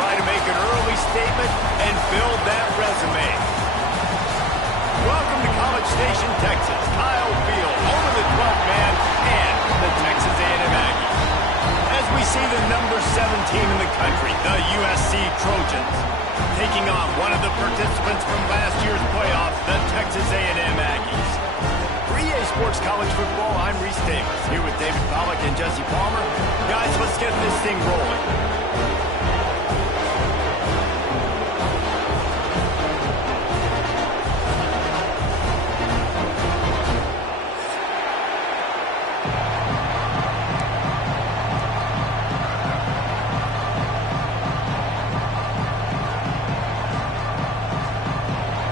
try to make an early statement and build that resume. Welcome to College Station, Texas. Kyle Field, home of the 12th man and the Texas A&M Aggies. As we see the number 7 team in the country, the USC Trojans, taking on one of the participants from last year's playoffs, the Texas A&M Aggies. For EA Sports College Football, I'm Reese Davis, here with David Pollack and Jesse Palmer. Guys, let's get this thing rolling.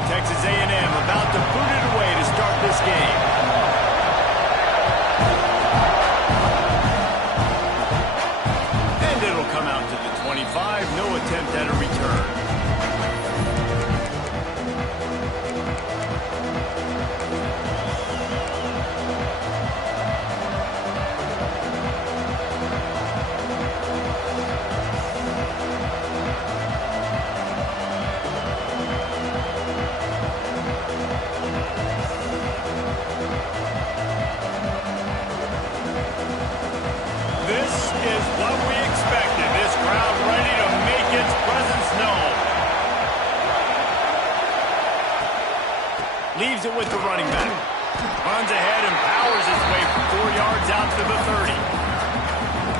Texas A&M about to boot it away to start this game. And it'll come out to the 25. No attempt at a return. This is what we expected. This crowd ready to make its presence known. Leaves it with the running back. Runs ahead and powers his way for 4 yards out to the 30.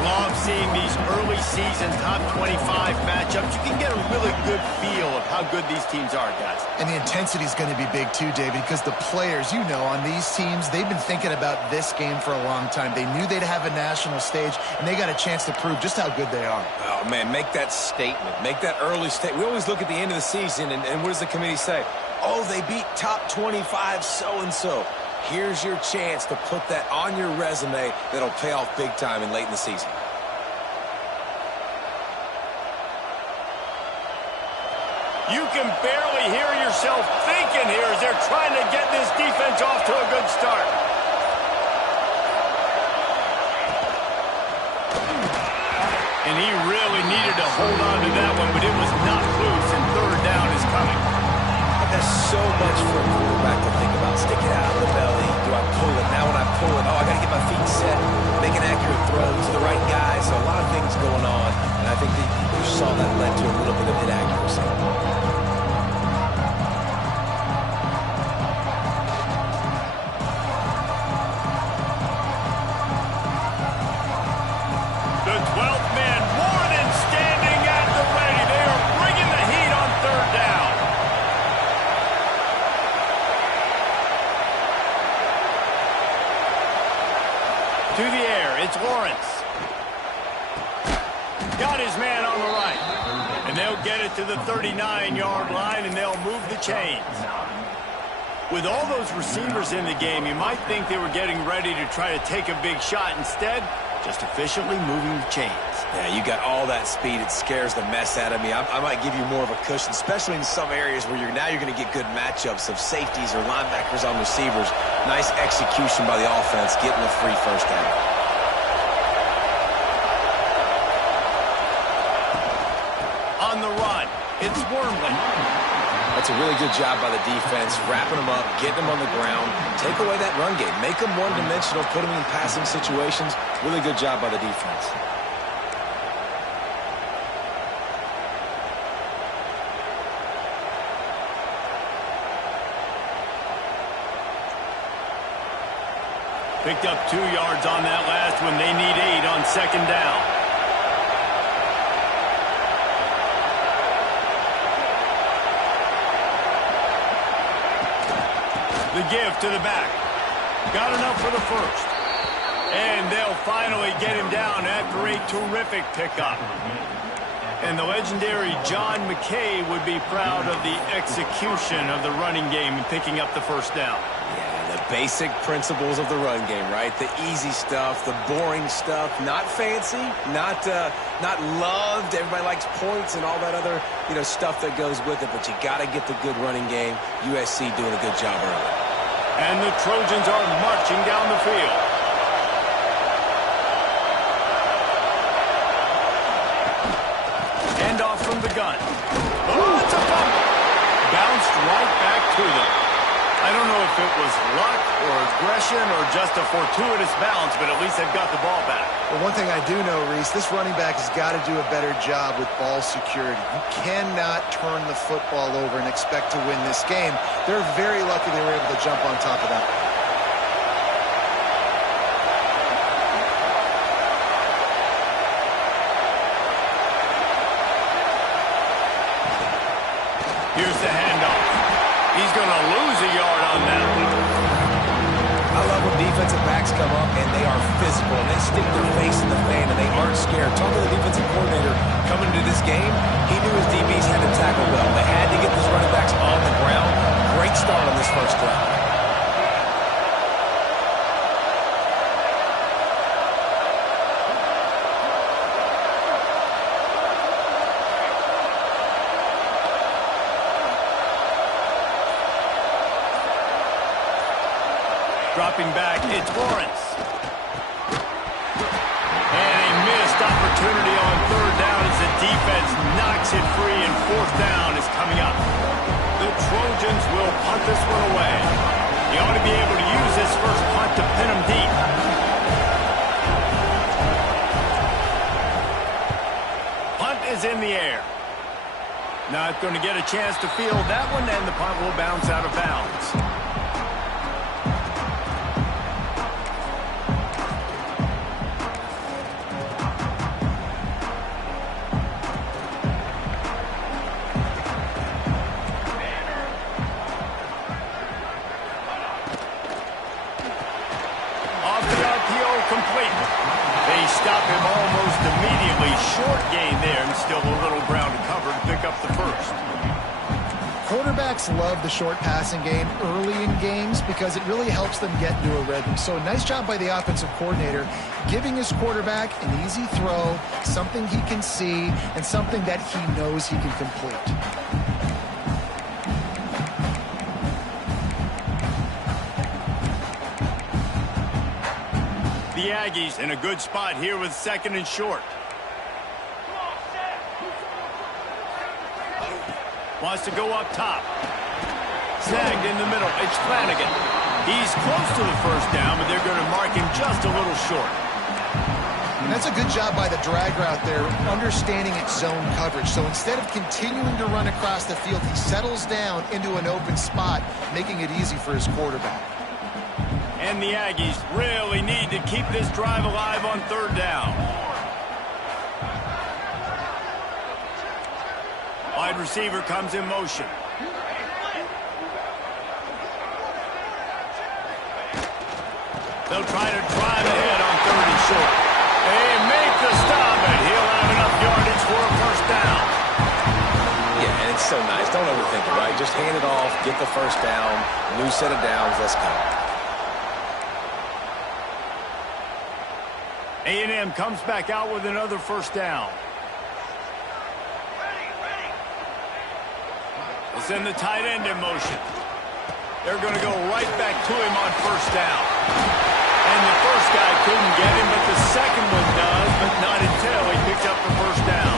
Love seeing these early season top 25 matchups. You can get a really good feel of how good these teams are, guys. And the intensity is going to be big too, David, because the players, you know, on these teams, they've been thinking about this game for a long time. They knew they'd have a national stage, and they got a chance to prove just how good they are. Oh, man, make that statement. Make that early statement. We always look at the end of the season, and what does the committee say? Oh, they beat top 25 so-and-so. Here's your chance to put that on your resume that'll pay off big time and late in the season. You can barely hear yourself thinking here as they're trying to get this defense off to a good start. And he really needed to hold on to that one, but it was not loose, and third down is coming. There's so much for a quarterback to think about. Stick it out of the belly. Do I pull it? Now when I pull it, I got to get my feet set, make an accurate throw to the right guy. So a lot of things going on, and I think that you saw that led to a little bit of inaccuracy. The 12th man more than standing at the ready. They are bringing the heat on third down. To the air, it's Lawrence. Got his man on the right. And they'll get it to the 39-yard line, and they'll move the chains. With all those receivers in the game, you might think they were getting ready to try to take a big shot. Instead, just efficiently moving the chains. Yeah, you got all that speed. It scares the mess out of me. I might give you more of a cushion, especially in some areas where you're going to get good matchups of safeties or linebackers on receivers. Nice execution by the offense, getting the free first down. On the run, it's Wormley. That's a really good job by the defense, wrapping them up, getting them on the ground. Take away that run game. Make them one-dimensional, put them in passing situations. Really good job by the defense. Picked up 2 yards on that last one. They need 8 on second down. The give to the back. Got enough for the first. And they'll finally get him down after a terrific pickup. And the legendary John McKay would be proud of the execution of the running game in picking up the first down. Yeah, the basic principles of the run game, right? The easy stuff, the boring stuff, not fancy, not loved. Everybody likes points and all that other, stuff that goes with it, but you got to get the good running game. USC doing a good job early. And the Trojans are marching down the field. Handoff from the to them. I don't know if it was luck or aggression or just a fortuitous bounce, but at least they've got the ball back. Well, one thing I do know, Reese, this running back has got to do a better job with ball security. You cannot turn the football over and expect to win this game. They're very lucky they were able to jump on top of that. Here's the handoff. He's going to lose a yard on that one. I love when defensive backs come up and they are physical and they stick their face in the fan and they aren't scared. Talk to the defensive coordinator coming into this game. He knew his DBs had to tackle well. They had to get these running backs on the ground. Great start on this first drive. Dropping back, it's Lawrence. And a missed opportunity on third down as the defense knocks it free, and fourth down is coming up. The Trojans will punt this one away. He ought to be able to use this first punt to pin him deep. Punt is in the air. Not going to get a chance to field that one, and the punt will bounce out of bounds. Complete. They stop him almost immediately. Short gain there, and still a little ground to cover to pick up the first. Quarterbacks love the short passing game early in games because it really helps them get into a rhythm. So nice job by the offensive coordinator, giving his quarterback an easy throw, something he can see, and something that he knows he can complete. The Aggies in a good spot here with second and short. Wants to go up top. Snagged in the middle. It's Flanagan. He's close to the first down, but they're going to mark him just a little short. And that's a good job by the drag route there, understanding its zone coverage. So instead of continuing to run across the field, he settles down into an open spot, making it easy for his quarterback. And the Aggies really need to keep this drive alive on third down. Wide receiver comes in motion. They'll try to drive ahead on third and short. They make the stop, and he'll have enough yardage for a first down. Yeah, and it's so nice. Don't overthink it, right? Just hand it off, get the first down, new set of downs, let's go. AnM comes back out with another first down. They send the tight end in motion. They're going to go right back to him on first down. And the first guy couldn't get him, but the second one does, but not until he picks up the first down.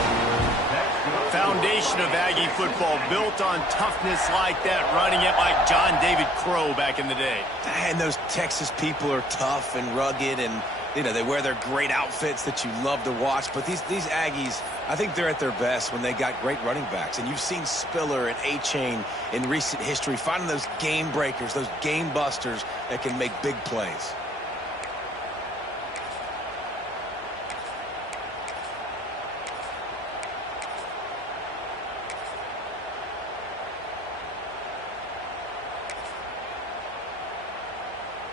Foundation of Aggie football built on toughness like that, running it like John David Crow back in the day. And those Texas people are tough and rugged, and you know, they wear their great outfits that you love to watch. But these Aggies, I think they're at their best when they got great running backs. And you've seen Spiller and A-Chain in recent history finding those game breakers, those game busters that can make big plays.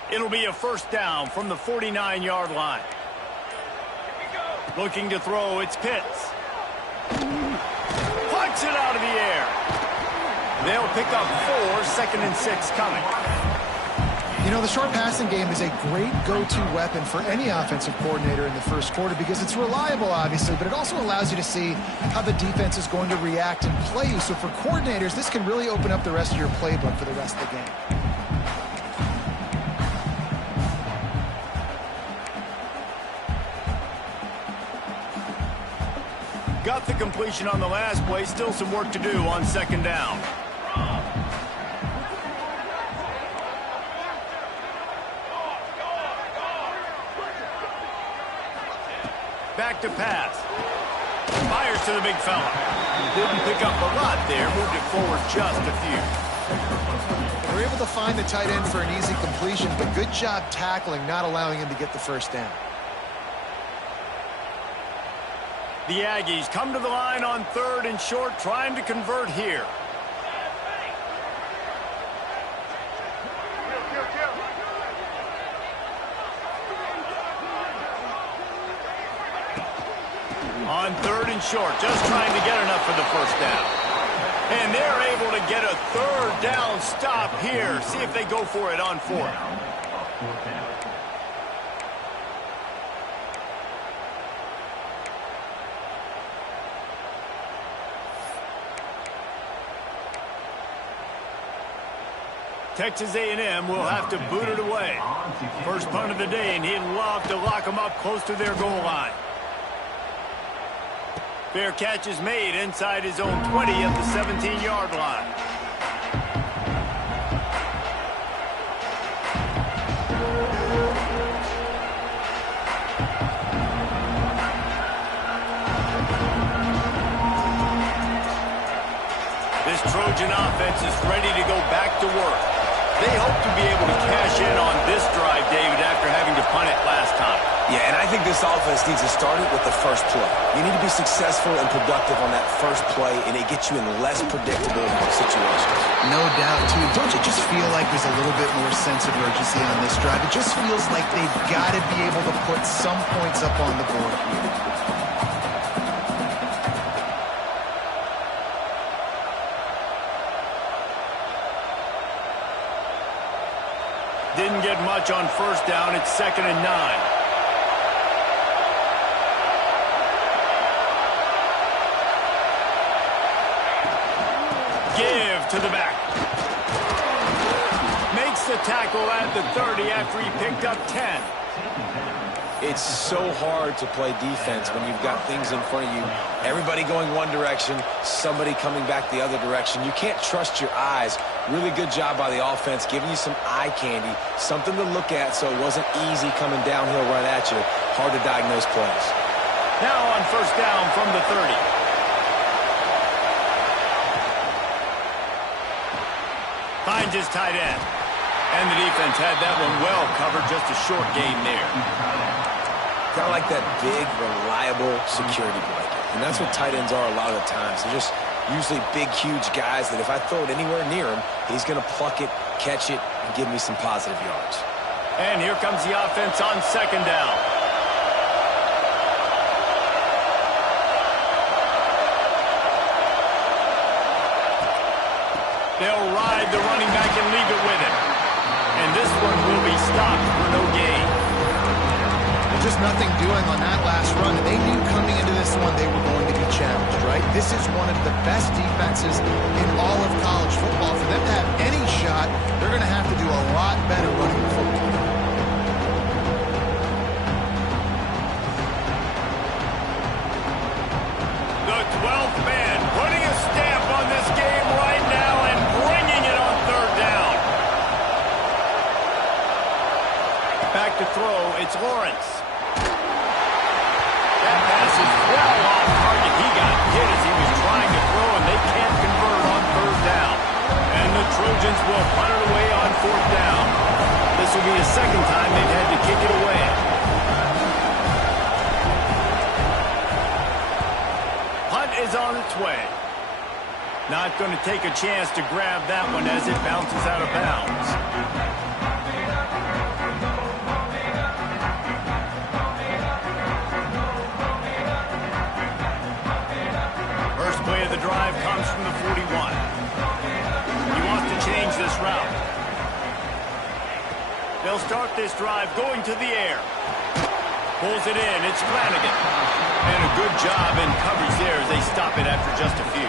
It'll be a first down from the 49-yard line. Looking to throw, it's Pitts. Punts it out of the air. They'll pick up 4, second and 6 coming. You know, the short passing game is a great go-to weapon for any offensive coordinator in the first quarter because it's reliable, obviously, but it also allows you to see how the defense is going to react and play you. So for coordinators, this can really open up the rest of your playbook for the rest of the game. Got the completion on the last play. Still some work to do on second down. Back to pass. Fires to the big fella. Didn't pick up a lot there. Moved it forward just a few. We're able to find the tight end for an easy completion, but good job tackling, not allowing him to get the first down. The Aggies come to the line on 3rd and short, trying to convert here. On 3rd and short, just trying to get enough for the first down. And they're able to get a 3rd down stop here. See if they go for it on 4th. Texas A&M will have to boot it away. First punt of the day, and he'd love to lock them up close to their goal line. Fair catch is made inside his own 20 at the 17-yard line. This Trojan offense is ready to go back to work. They hope to be able to cash in on this drive, David, after having to punt it last time. Yeah, and I think this offense needs to start it with the first play. You need to be successful and productive on that first play, and it gets you in less predictable situations. No doubt, too. Don't you just feel like there's a little bit more sense of urgency on this drive? It just feels like they've got to be able to put some points up on the board. Didn't get much on first down. It's 2nd and 9. Give to the back. Makes the tackle at the 30 after he picked up 10. It's so hard to play defense when you've got things in front of you. Everybody going one direction, somebody coming back the other direction. You can't trust your eyes. Really good job by the offense, giving you some eye candy, something to look at so it wasn't easy coming downhill right at you. Hard to diagnose plays. Now on first down from the 30. Finds his tight end. And the defense had that one well covered, just a short gain there. Kind of like that big, reliable security blanket. And that's what tight ends are a lot of the times. They're just usually big, huge guys that if I throw it anywhere near him, he's going to pluck it, catch it, and give me some positive yards. And here comes the offense on 2nd down. They'll ride the running back and leave it with him. And this one will be stopped for no gain. Just nothing doing on that last run. They knew coming into this one they were going to be challenged, right? This is one of the best defenses in all of college football. For them to have any shot, they're going to have to do a lot better running the football. The 12th man putting a stamp on this game right now and bringing it on 3rd down. Back to throw, it's Lawrence. That pass is well off target. He got hit as he was trying to throw, and they can't convert on 3rd down. And the Trojans will punt it away on 4th down. This will be the 2nd time they've had to kick it away. Punt is on its way. Not going to take a chance to grab that one as it bounces out of bounds. First play of the drive comes from the 41. He wants to change this route. They'll start this drive going to the air. Pulls it in. It's Flanagan. And a good job in coverage there as they stop it after just a few.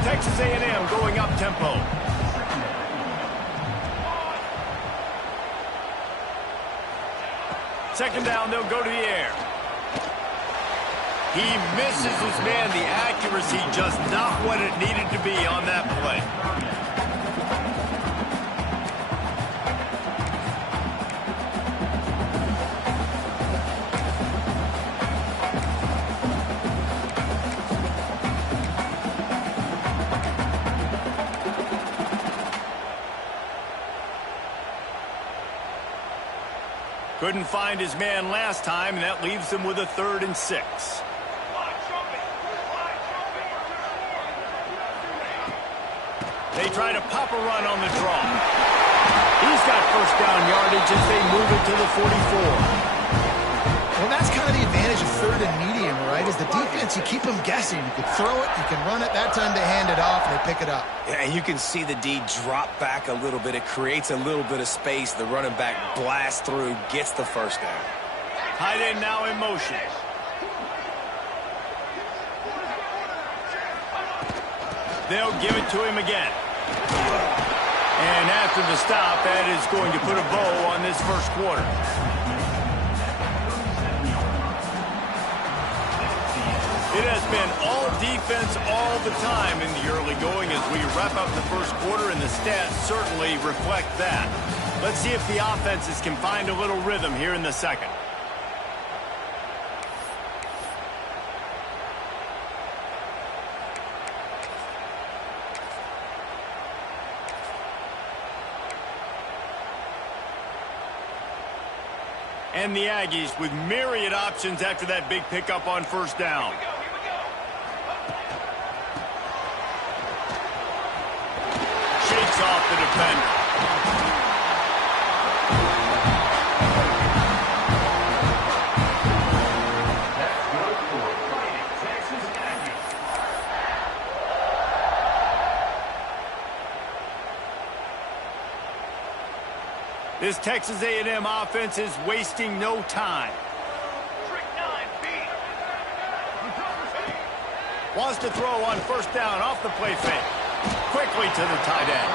Texas A&M going up tempo. Second down, they'll go to the air. He misses his man. The accuracy just not what it needed to be on that play. Couldn't find his man last time, and that leaves him with a 3rd and 6. They try to pop a run on the draw. He's got first down yardage as they move it to the 44. Well, that's kind of the advantage of 3rd and medium, right? Is the defense, you keep them guessing. You can throw it, you can run it. That time they hand it off and they pick it up. Yeah, and you can see the D drop back a little bit. It creates a little bit of space. The running back blasts through, gets the first down. Tight end now in motion. They'll give it to him again. And after the stop, that is going to put a bow on this first quarter. It has been all defense all the time in the early going as we wrap up the first quarter, and the stats certainly reflect that. Let's see if the offenses can find a little rhythm here in the second. And the Aggies with myriad options after that big pickup on first down. Shakes off the defender. This Texas A&M offense is wasting no time. Wants to throw on first down off the play fake. Quickly to the tight end.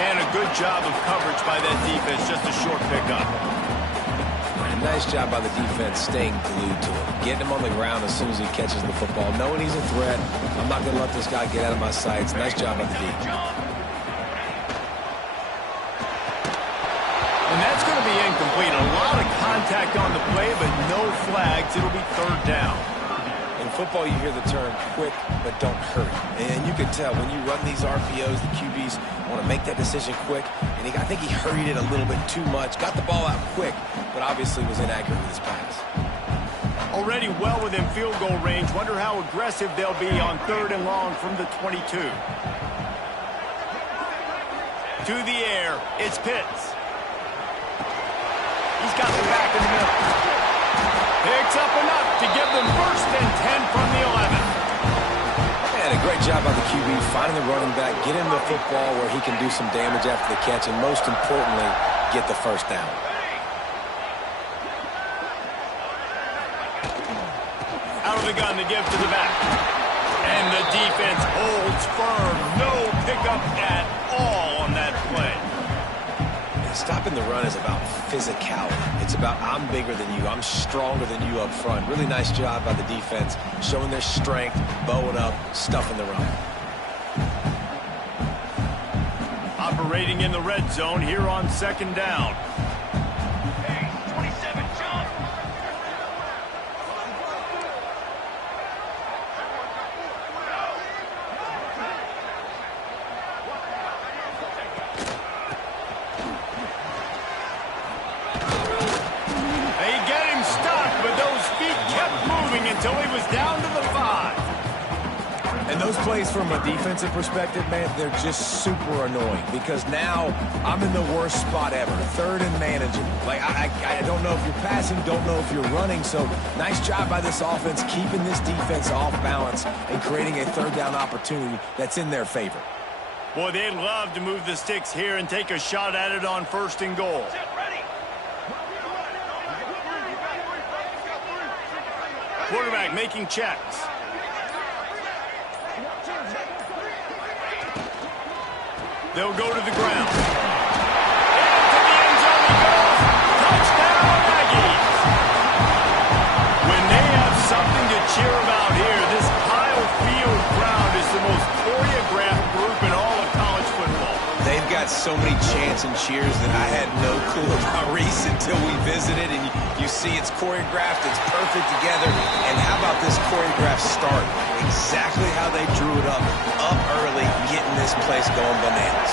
And a good job of coverage by that defense, just a short pickup. A nice job by the defense staying glued to him. Getting him on the ground as soon as he catches the football. Knowing he's a threat. I'm not going to let this guy get out of my sights. Nice job by the D. And that's going to be incomplete. A lot of contact on the play, but no flags. It'll be 3rd down. In football, you hear the term quick, but don't hurry. And you can tell when you run these RPOs, the QBs want to make that decision quick. And I think he hurried it a little bit too much. Got the ball out quick, but obviously was inaccurate with his pass. Already well within field goal range. Wonder how aggressive they'll be on 3rd and long from the 22. To the air, it's Pitts. He's got the back in the middle. Picks up enough to give them 1st and 10 from the 11. And a great job by the QB finding the running back, get him the football where he can do some damage after the catch, and most importantly, get the first down. Out of the gun to give to the back. And the defense holds firm. No pickup at all on that play. Stopping the run is about physicality. It's about I'm bigger than you. I'm stronger than you up front. Really nice job by the defense, showing their strength, bowing up, stuffing the run. Operating in the red zone here on 2nd down. Hey, 27, John. Until he was down to the 5. And those plays from a defensive perspective, man, they're just super annoying because now I'm in the worst spot ever. 3rd and manageable. Like, I don't know if you're passing, don't know if you're running. So nice job by this offense keeping this defense off balance and creating a 3rd down opportunity that's in their favor. Boy, they'd love to move the sticks here and take a shot at it on 1st and goal. Quarterback making checks. They'll go to the ground. And to the end zone he goes. Touchdown, Aggies. When they have something to cheer about here, this Kyle Field crowd is the most choreographed group in all of college football. They've got so many chants and cheers that I had no clue about Reese until we visited, and you see it's choreographed, it's perfect together. And how about this choreographed start? Exactly how they drew it up early, getting this place going bananas.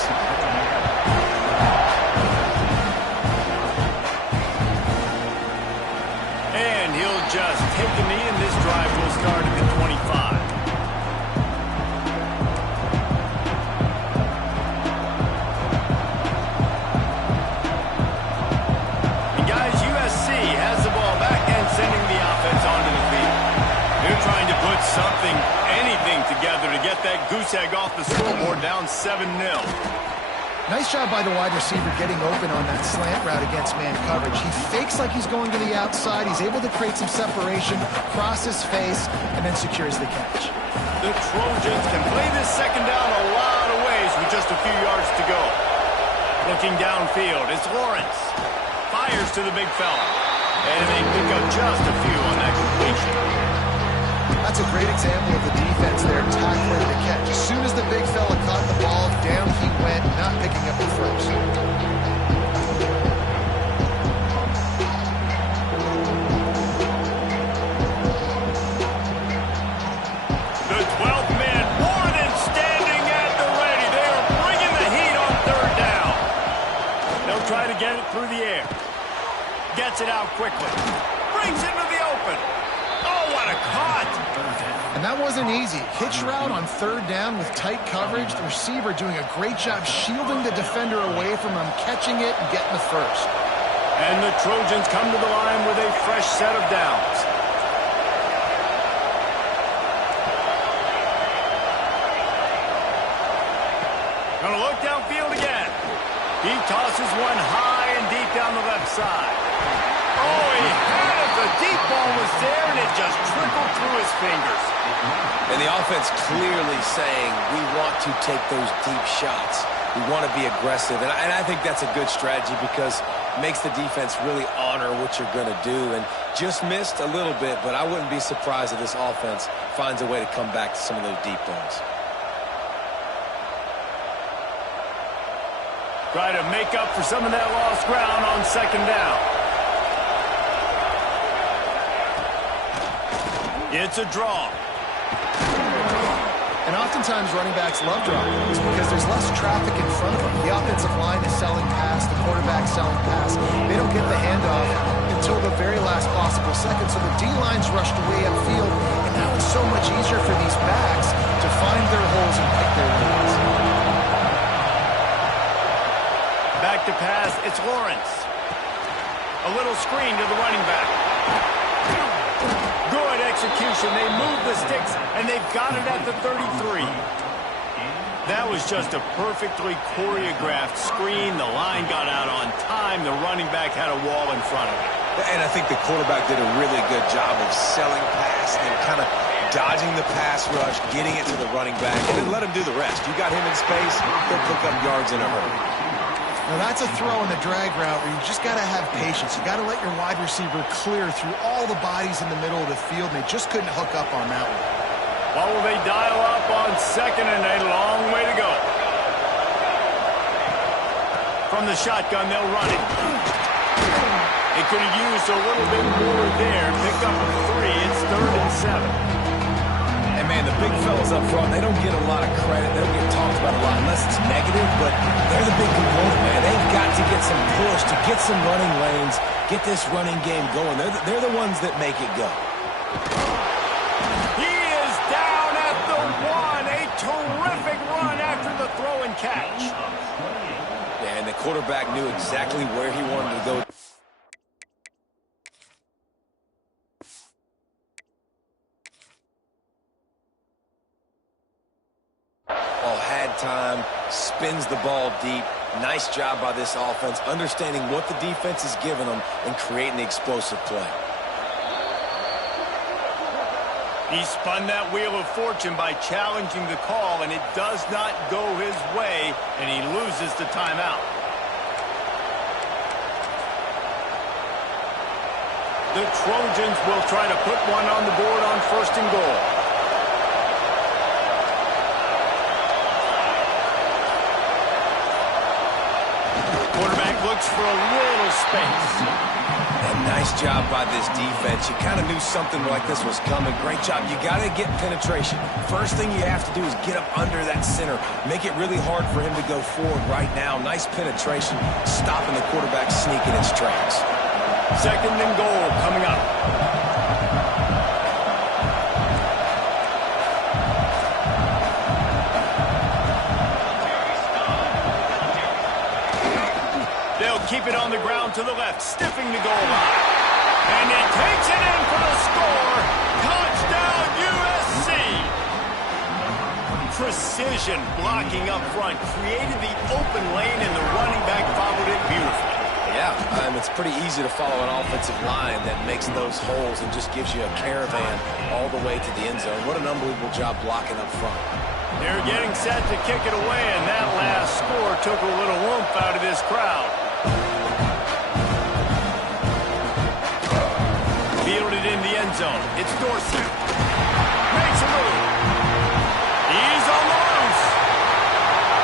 goose egg off the scoreboard, down 7-0. Nice job by the wide receiver getting open on that slant route against man coverage. He fakes like he's going to the outside. He's able to create some separation, cross his face, and then secures the catch. The Trojans can play this second down a lot of ways with just a few yards to go. Looking downfield, it's Lawrence. Fires to the big fella. And they pick up just a few on that completion. That's a great example of the defense there tackling the catch. As soon as the big fella caught the ball, down he went, not picking up the first. The 12th man, Warden, standing at the ready. They are bringing the heat on third down. They'll try to get it through the air. Gets it out quickly. Brings it into the open. Oh, what a cut. And that wasn't easy. Hitch route on third down with tight coverage. The receiver doing a great job shielding the defender away from him, catching it and getting the first. And the Trojans come to the line with a fresh set of downs. Gonna look downfield again. He tosses one high and deep down the left side. Oh, he had it. The deep ball was there, and it just trickled through his fingers. And the offense clearly saying, we want to take those deep shots. We want to be aggressive. And I think that's a good strategy because it makes the defense really honor what you're going to do. And just missed a little bit, but I wouldn't be surprised if this offense finds a way to come back to some of those deep balls. Try to make up for some of that lost ground on second down. It's a draw. And oftentimes running backs love draw plays because there's less traffic in front of them. The offensive line is selling pass, the quarterback selling pass. They don't get the handoff until the very last possible second, so the D-line's rushed way upfield, and now it's so much easier for these backs to find their holes and pick their lanes. Back to pass, it's Lawrence. A little screen to the running back. Good execution. They move the sticks, and they've got it at the 33. That was just a perfectly choreographed screen. The line got out on time. The running back had a wall in front of him. And I think the quarterback did a really good job of selling pass and kind of dodging the pass rush, getting it to the running back, and then let him do the rest. You got him in space, he'll pick up yards in a hurry. Now that's a throw in the drag route where you just got to have patience. You got to let your wide receiver clear through all the bodies in the middle of the field, and they just couldn't hook up on that one. Well, will they dial up on second and a long way to go? From the shotgun, they'll run it. They could have used a little bit more there. Pick up 3. It's 3rd and 7. And, man, the big fellas up front, they don't get a lot of credit. They don't get talked about a lot unless it's negative, but they're the big component, man. They've got to get some push, to get some running lanes, get this running game going. They're the ones that make it go. He is down at the 1. A terrific run after the throw and catch. Yeah, and the quarterback knew exactly where he wanted to go. Time, spins the ball deep. Nice job by this offense, understanding what the defense is giving them and creating the explosive play. He spun that wheel of fortune by challenging the call, and it does not go his way, and he loses the timeout. The Trojans will try to put one on the board on 1st and goal. Looks for a little space. And nice job by this defense. You kind of knew something like this was coming. Great job. You got to get penetration. First thing you have to do is get up under that center. Make it really hard for him to go forward right now. Nice penetration, stopping the quarterback sneaking its tracks. 2nd and goal coming up. Keep it on the ground to the left, stiffing the goal line. And he takes it in for the score. Touchdown, USC. precision blocking up front, created the open lane, and the running back followed it beautifully. Yeah, it's pretty easy to follow an offensive line that makes those holes and just gives you a caravan all the way to the end zone. What an unbelievable job blocking up front. They're getting set to kick it away, and that last score took a little oomph out of this crowd. Fielded in the end zone. It's Dorsey. Makes a move. He's on the loose.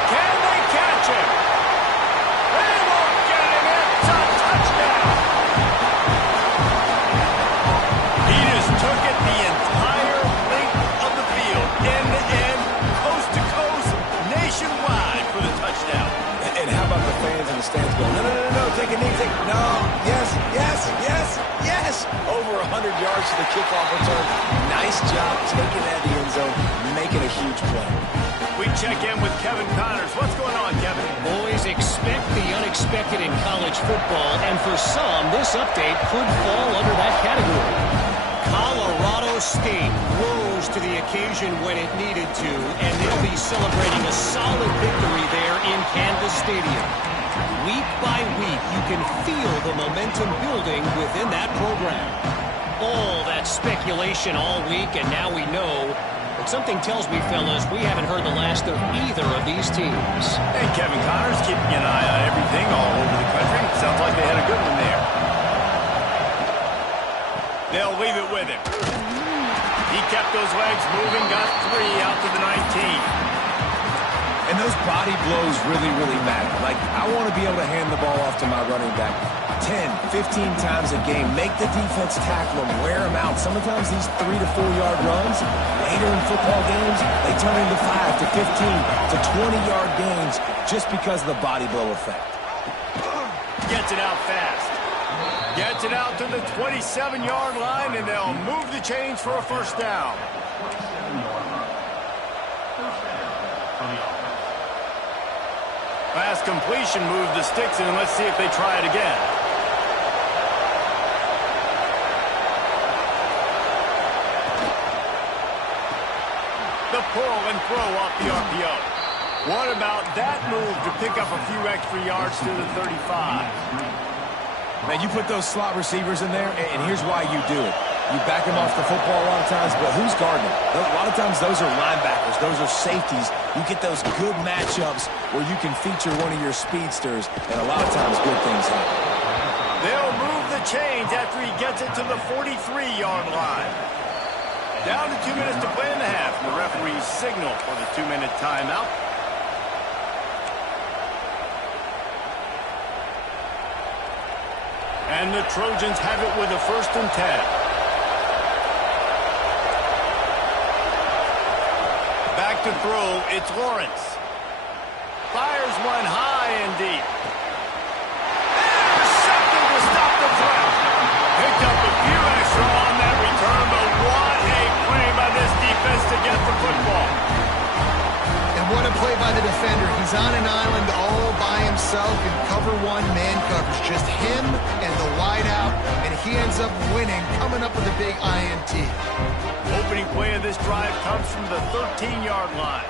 Can they catch him? They won't get him. It's a touchdown. He just took it the entire length of the field, end to end, coast to coast, nationwide for the touchdown. And how about the fans in the stands going, no, no, no, no, take a knee, no, yes, yes, yes, yes. Over 100 yards to the kickoff return. Nice job taking that to the end zone, making a huge play. We check in with Kevin Connors. What's going on, Kevin? Boys, expect the unexpected in college football, and for some, this update could fall under that category. Colorado State rose to the occasion when it needed to, and they'll be celebrating a solid victory there in Kansas Stadium. Week by week, you can feel the momentum building within that program. All that speculation all week, and now we know. But something tells me, fellas, we haven't heard the last of either of these teams. Hey, Kevin Connors keeping an eye on everything all over the country. Sounds like they had a good one there. They'll leave it with him. He kept those legs moving, got 3 out to the 19. And those body blows really, really matter. Like, I want to be able to hand the ball off to my running back 10, 15 times a game. Make the defense tackle them, wear them out. Sometimes these 3 to 4 yard runs, later in football games, they turn into 5 to 15 to 20-yard gains just because of the body blow effect. Gets it out fast. Gets it out to the 27-yard line, and they'll move the chains for a first down. Last completion moved the sticks, and let's see if they try it again. The pull and throw off the RPO. What about that move to pick up a few extra yards to the 35? Man, you put those slot receivers in there, and here's why you do it. You back them off the football a lot of times, but who's guarding them? A lot of times those are linebackers. Those are safeties. You get those good matchups where you can feature one of your speedsters, and a lot of times good things happen. They'll move the chains after he gets it to the 43-yard line. Down to 2 minutes to play in the half. The referees signal for the 2-minute timeout. And the Trojans have it with a 1st and 10. Back to throw, it's Lawrence. Fires one high and deep. Intercepted to stop the threat. Picked up a few extra on that return, but what a play by this defense to get the football. And what a play by the defender. He's on an island all by himself in cover 1 man coverage. Just him and the wideout, and he ends up winning, coming up with a big INT. Opening play of this drive comes from the 13-yard line.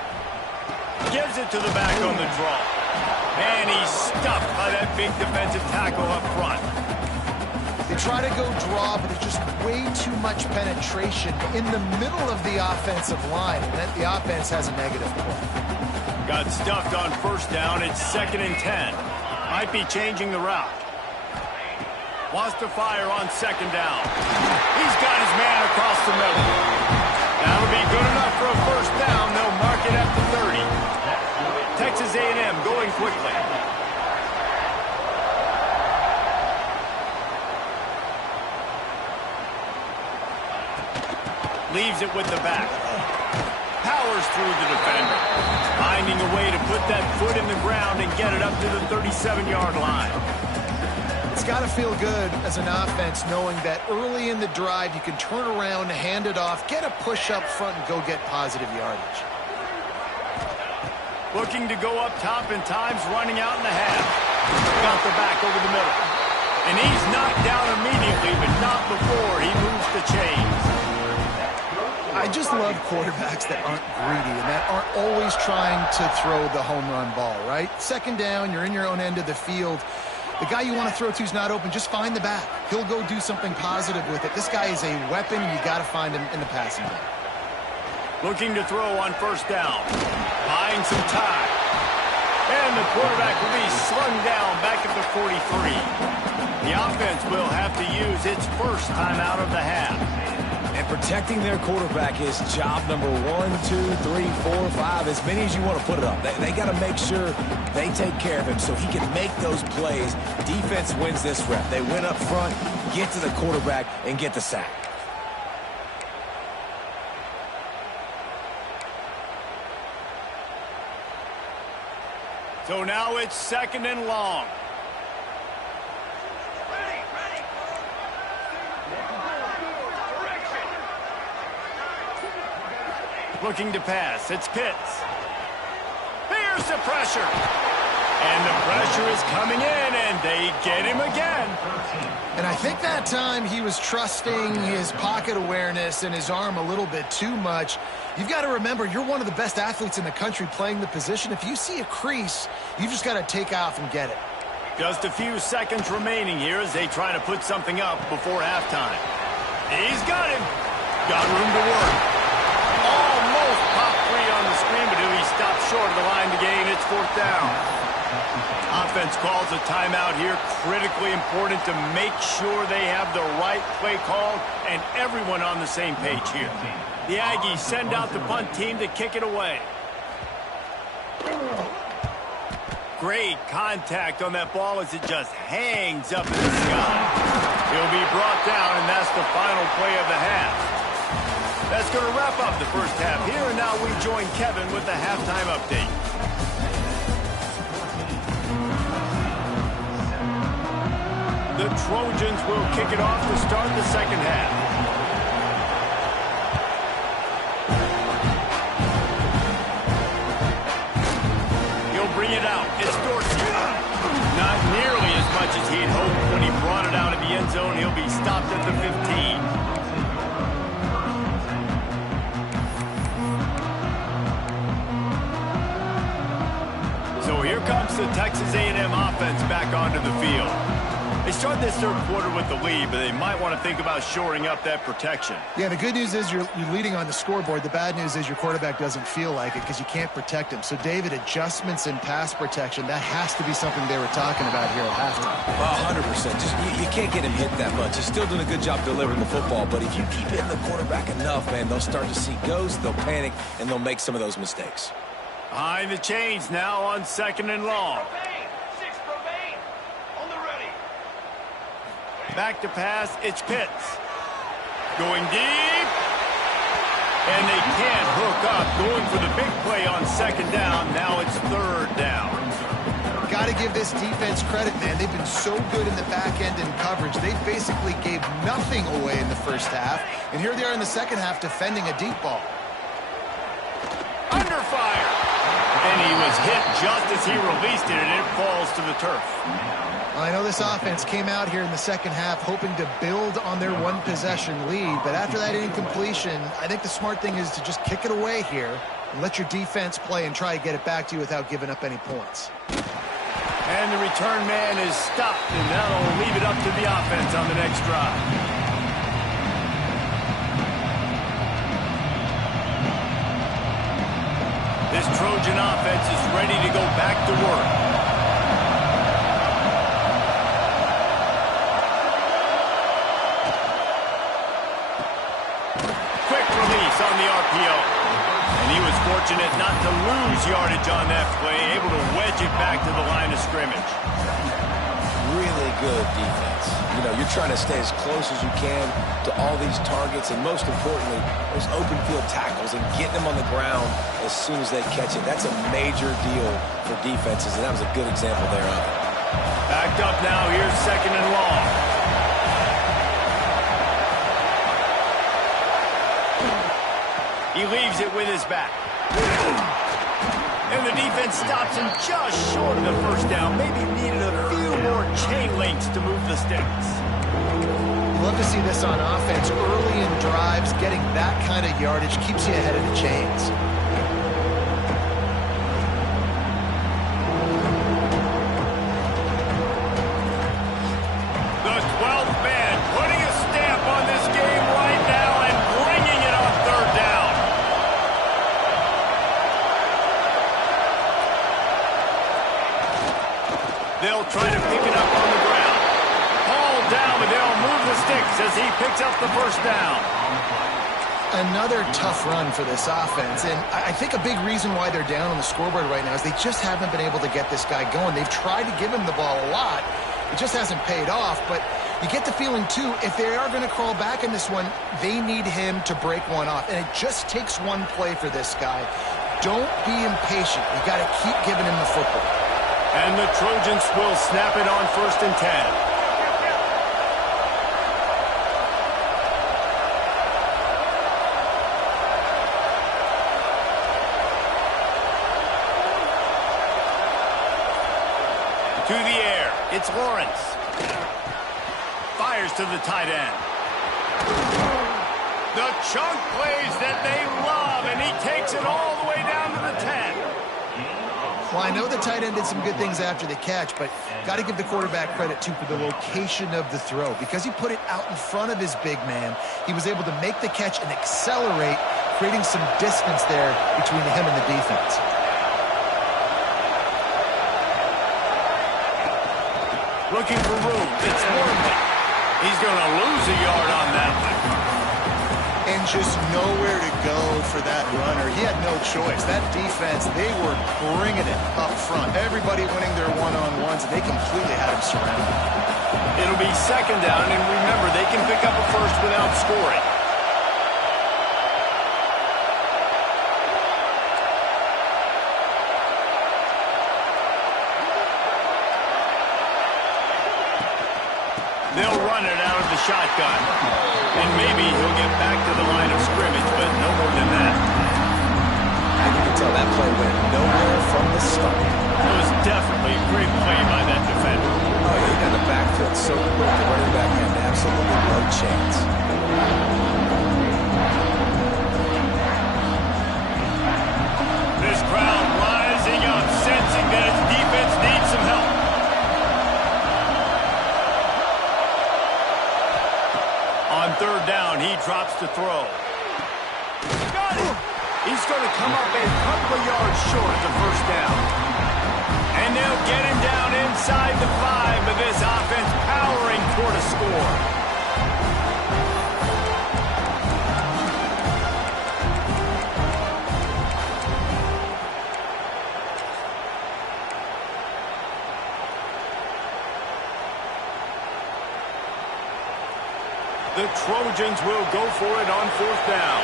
Gives it to the back on the draw. And he's stuffed by that big defensive tackle up front. They try to go draw, but there's just way too much penetration in the middle of the offensive line, and then the offense has a negative play. Got stuffed on 1st down. It's 2nd and 10. Might be changing the route. Wants to fire on 2nd down. He's got his man across the middle. That'll be good enough for a 1st down. They'll mark it at the 30. Texas A&M going quickly. Leaves it with the back. Powers through the defender. Finding a way to put that foot in the ground and get it up to the 37-yard line. It's got to feel good as an offense knowing that early in the drive you can turn around, hand it off, get a push up front, and go get positive yardage. Looking to go up top, and time's running out in the half. Got the back over the middle. And he's knocked down immediately, but not before he moves the chains. I just love quarterbacks that aren't greedy and that aren't always trying to throw the home run ball, right? Second down, you're in your own end of the field. The guy you want to throw to is not open. Just find the back. He'll go do something positive with it. This guy is a weapon, and you got to find him in the passing game. Looking to throw on first down. Buying some time. And the quarterback will be slung down back at the 43. The offense will have to use its first timeout of the half. And protecting their quarterback is job number 1, 2, 3, 4, 5, as many as you want to put it up. They got to make sure they take care of him so he can make those plays. Defense wins this rep. They win up front, get to the quarterback, and get the sack. So now it's second and long. Looking to pass. It's Pitts. Here's the pressure. And the pressure is coming in, and they get him again. And I think that time he was trusting his pocket awareness and his arm a little bit too much. You've got to remember, you're one of the best athletes in the country playing the position. If you see a crease, you've just got to take off and get it. Just a few seconds remaining here as they try to put something up before halftime. He's got him. Got room to work. Almost popped free on the screen, but he stopped short of the line to gain. It's fourth down. Offense calls a timeout here. Critically important to make sure they have the right play call and everyone on the same page here. The Aggies send out the punt team to kick it away. Great contact on that ball as it just hangs up in the sky. He'll be brought down, and that's the final play of the half. That's going to wrap up the first half here, and now we join Kevin with the halftime update. The Trojans will kick it off to start the second half. He'll bring it out. It's Dorsey. Not nearly as much as he'd hoped when he brought it out of the end zone. He'll be stopped at the 15. So here comes the Texas A&M offense back onto the field. They start this third quarter with the lead, but they might want to think about shoring up that protection. Yeah, the good news is you're leading on the scoreboard. The bad news is your quarterback doesn't feel like it because you can't protect him. So, David, adjustments in pass protection, that has to be something they were talking about here at halftime. 100%. Just, you can't get him hit that much. He's still doing a good job delivering the football, but if you keep hitting the quarterback enough, man, they'll start to see ghosts, they'll panic, and they'll make some of those mistakes. Behind the chains now on second and long. Back to pass, it's Pitts. Going deep. And they can't hook up. Going for the big play on second down. Now it's third down. Got to give this defense credit, man. They've been so good in the back end in coverage. They basically gave nothing away in the first half. And here they are in the second half defending a deep ball. Under fire. And he was hit just as he released it, and it falls to the turf. I know this offense came out here in the second half hoping to build on their one-possession lead, but after that incompletion, I think the smart thing is to just kick it away here and let your defense play and try to get it back to you without giving up any points. And the return man is stopped, and that'll leave it up to the offense on the next drive. This Trojan offense is ready to go back to work. On the RPO. And he was fortunate not to lose yardage on that play, able to wedge it back to the line of scrimmage. Really good defense. You know, you're trying to stay as close as you can to all these targets, and most importantly, those open field tackles and getting them on the ground as soon as they catch it. That's a major deal for defenses, and that was a good example there of it. Backed up now, here's second and long. He leaves it with his back. And the defense stops him just short of the first down. Maybe needed a few more chain links to move the sticks. Love to see this on offense. Early in drives, getting that kind of yardage keeps you ahead of the chains. The 12th man putting a stamp on this game right now and bringing it on third down. They'll try to pick it up on the ground. Ball down, but they'll move the sticks as he picks up the first down. Another tough run for this offense, and I think a big reason why they're down on the scoreboard right now is they just haven't been able to get this guy going. They've tried to give him the ball a lot. It just hasn't paid off, but you get the feeling, too, if they are going to crawl back in this one, they need him to break one off, and it just takes one play for this guy. Don't be impatient. You got to keep giving him the football. And the Trojans will snap it on 1st and 10. To the air, it's Lawrence. Fires to the tight end. The chunk plays that they love, and he takes it all the way down to the 10. Well, I know the tight end did some good things after the catch, but got to give the quarterback credit, too, for the location of the throw. Because he put it out in front of his big man, he was able to make the catch and accelerate, creating some distance there between him and the defense. Looking for room. It's Worthy. He's going to lose a yard on that one. And just nowhere to go for that runner. He had no choice. That defense, they were bringing it up front. Everybody winning their one-on-ones, and they completely had him surrounded. It'll be 2nd down, and remember, they can pick up a first without scoring. They'll run it out of the shotgun. And maybe he'll get back to the line of scrimmage, but no more than that. And you can tell that play went nowhere from the start. It was definitely a great play by that defender. Oh, yeah, he got the backfield so quick, the running back had absolutely no chance. This crowd rising up, sensing that its defense needs some help. On 3rd down, he drops to throw. Got it! He's going to come up a couple of yards short of the 1st down. And they'll get him down inside the 5, but this offense powering toward a score. The Trojans will go for it on 4th down.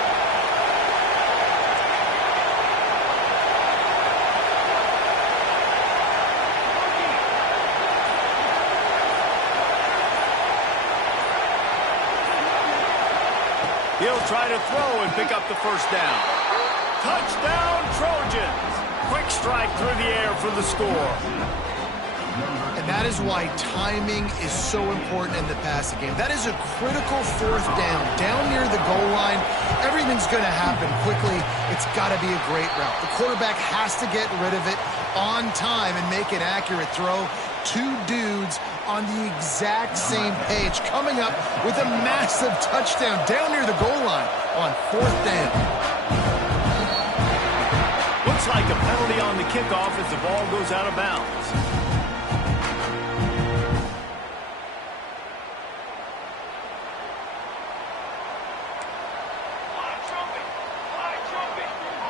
He'll try to throw and pick up the 1st down. Touchdown, Trojans! Quick strike through the air for the score. And that is why timing is so important in the passing game. That is a critical 4th down. Down near the goal line, everything's going to happen quickly. It's got to be a great route. The quarterback has to get rid of it on time and make an accurate throw. 2 dudes on the exact same page, coming up with a massive touchdown down near the goal line on 4th down. Looks like a penalty on the kickoff as the ball goes out of bounds.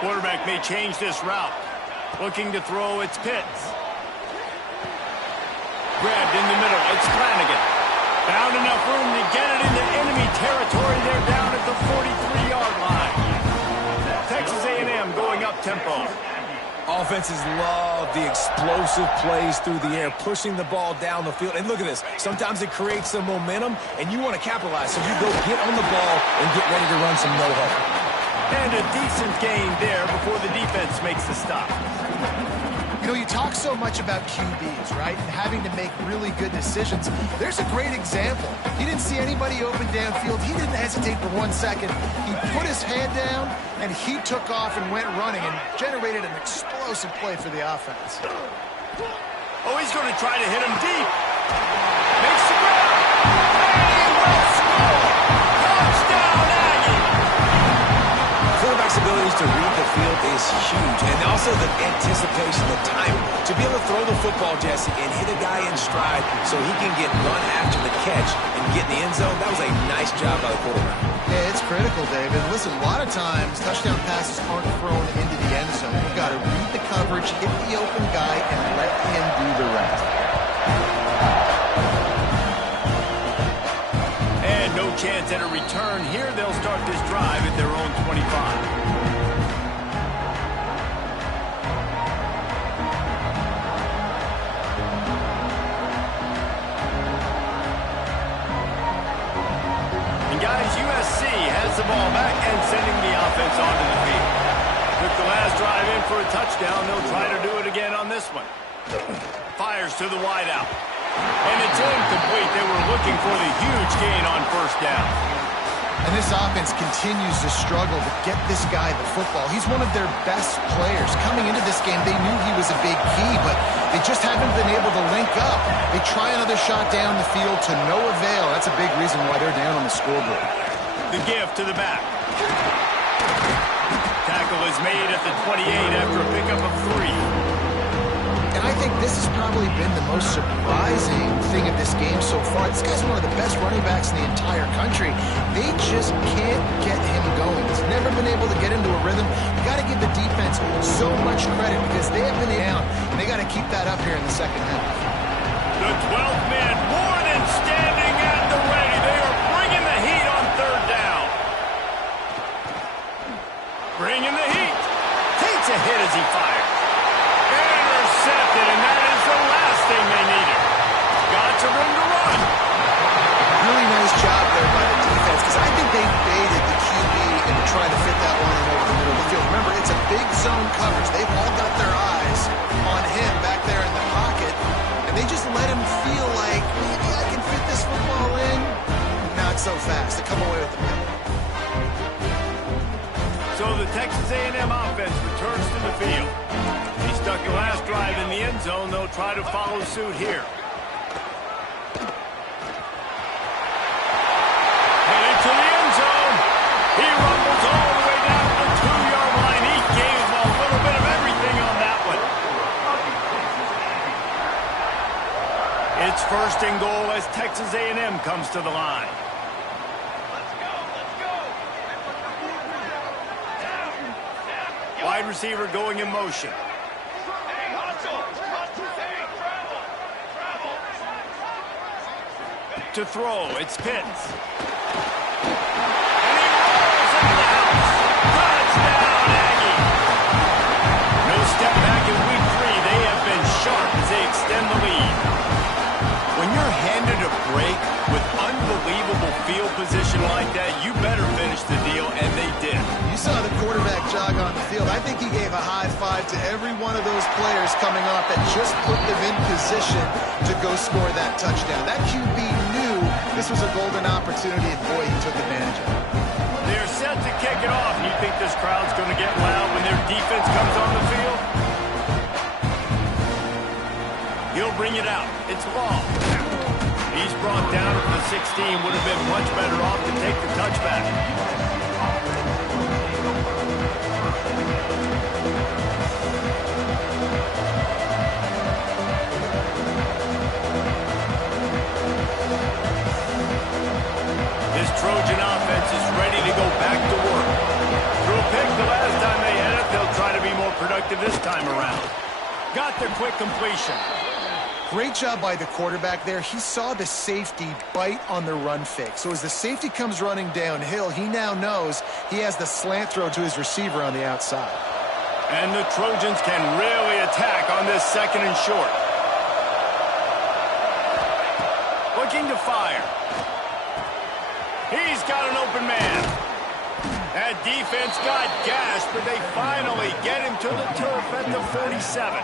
Quarterback may change this route. Looking to throw, it's Pitts. Grabbed in the middle, it's Flanagan. Found enough room to get it into enemy territory. They're down at the 43-yard line. Texas A&M going up tempo. Offenses love the explosive plays through the air, pushing the ball down the field. And look at this. Sometimes it creates some momentum, and you want to capitalize. So you go get on the ball and get ready to run some no-huddle. And a decent gain there before the defense makes the stop. You know, you talk so much about QBs, right, and having to make really good decisions. There's a great example. He didn't see anybody open downfield. He didn't hesitate for 1 second. He put his head down, and he took off and went running and generated an explosive play for the offense. Oh, he's going to try to hit him deep. Makes the grab. And he will score. Touchdown, Aggie. Quarterback's abilities to read the field is huge, and also the anticipation, the timing. To be able to throw the football, Jesse, and hit a guy in stride so he can get run after the catch and get in the end zone, that was a nice job by the quarterback. Yeah, it's critical, David. Listen, a lot of times touchdown passes aren't thrown into the end zone. You've got to read the coverage, hit the open guy, and let him do the rest. And no chance at a return here. They'll start this drive at their own 25. Guys, USC has the ball back and sending the offense onto the field. Took the last drive in for a touchdown. They'll try to do it again on this one. Fires to the wideout. And it's incomplete. They were looking for the huge gain on first down. And this offense continues to struggle to get this guy the football. He's one of their best players. Coming into this game, they knew he was a big key, but they just haven't been able to link up. They try another shot down the field to no avail. That's a big reason why they're down on the scoreboard. The give to the back. Tackle is made at the 28 after a pickup of 3. And I think this has probably been the most surprising thing of this game so far. This guy's one of the best running backs in the entire country. They just can't get him going. He's never been able to get into a rhythm. You got to give the defense so much credit because they have been down, and they got to keep that up here in the second half. The 12th man more than standing at the ready. They are bringing the heat on third down. Bringing the heat. Takes a hit as he fires. Intercepted, and that is the last thing they needed. Got some room to run. Really nice job there by the defense because I think they baited the QB into trying to fit that one in over the middle of the field. Remember, it's a big zone coverage. They've all got their eyes on him back there in the pocket, and they just let him feel like, maybe I can fit this football in. Not so fast. They come away with the pick. So the Texas A&M offense returns to the field. He stuck the last drive in the end zone. They'll try to follow suit here. Headed to the end zone. He rumbles all the way down to the 2-yard line. He gave a little bit of everything on that one. It's first and goal as Texas A&M comes to the line. Wide receiver going in motion. To throw, it's Pitts. And he rolls into the house. Touchdown, Aggie. No step back in week 3. They have been sharp as they extend the lead. When you're handed a break with unbelievable field position like that, you better finish the deal, and they did. You saw the quarterback jog on the field. I think he gave a high five to every one of those players coming off that just put them in position to go score that touchdown. That QB knew this was a golden opportunity, and boy, he took advantage of it. They're set to kick it off. You think this crowd's going to get loud when their defense comes on the field? He'll bring it out. It's Long. He's brought down at the 16. Would have been much better off to take the touchback. This Trojan offense is ready to go back to work. Threw a pick the last time they had it. They'll try to be more productive this time around. Got the quick completion. Great job by the quarterback there. He saw the safety bite on the run fake. So as the safety comes running downhill, he now knows he has the slant throw to his receiver on the outside. And the Trojans can really attack on this second and short. Looking to fire. He's got an open man. That defense got gashed, but they finally get him to the turf at the 47.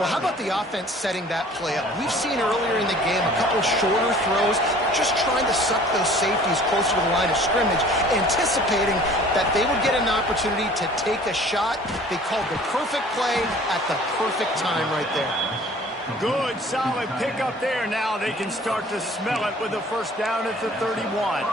Well, how about the offense setting that play up? We've seen earlier in the game a couple shorter throws, just trying to suck those safeties closer to the line of scrimmage, anticipating that they would get an opportunity to take a shot. They called the perfect play at the perfect time right there. Good, solid pickup there. Now they can start to smell it with a first down at the 31.